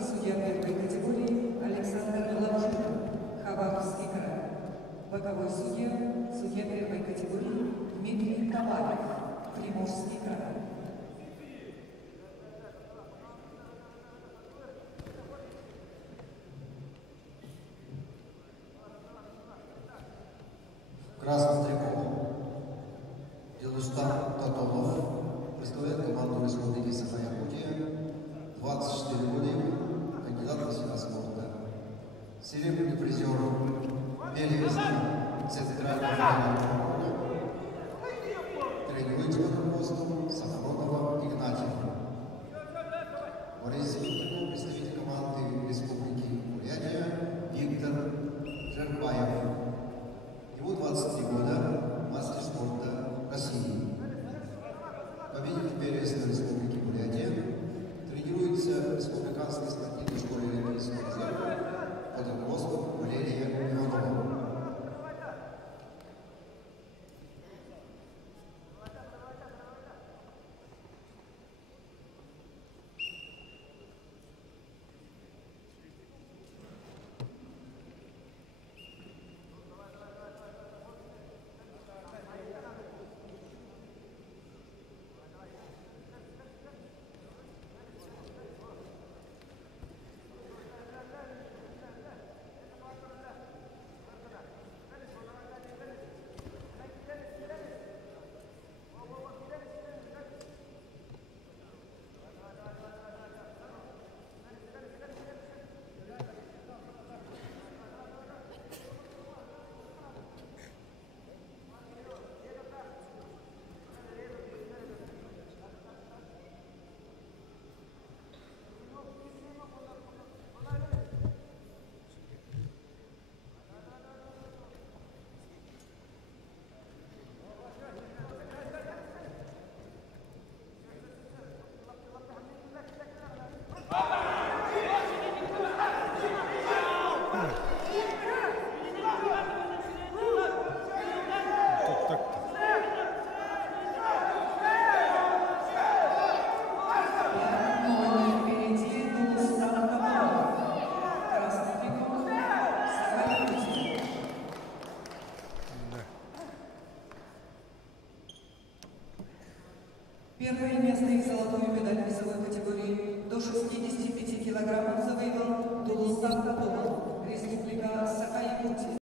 судья первой категории Александр Главшин, Хабаровский край. Боковой судья первой категории Дмитрий Ковалев, Приморский край. Красным триколом Елустан Татолов представляет команду Республики Саха-Якутия, 24 года, кандидат в мастера спорта. Серебряный призер Белевский Центрального федерального округа, тренируется под руководством Сафронова Игнатьева. Борисович представитель команды Республики Бурятия Виктор Жербаев. Ему 23 года, мастер спорта России. Победитель первенства Республики Бурятия, тренируется в Республиканской спортивной школе Олимпийского резерва под руководством Валерия Иванова. Первое место и золотую медаль весовой категории до 65 килограммов завоевал Дулустан Татолов, Республика Саха-Якутия.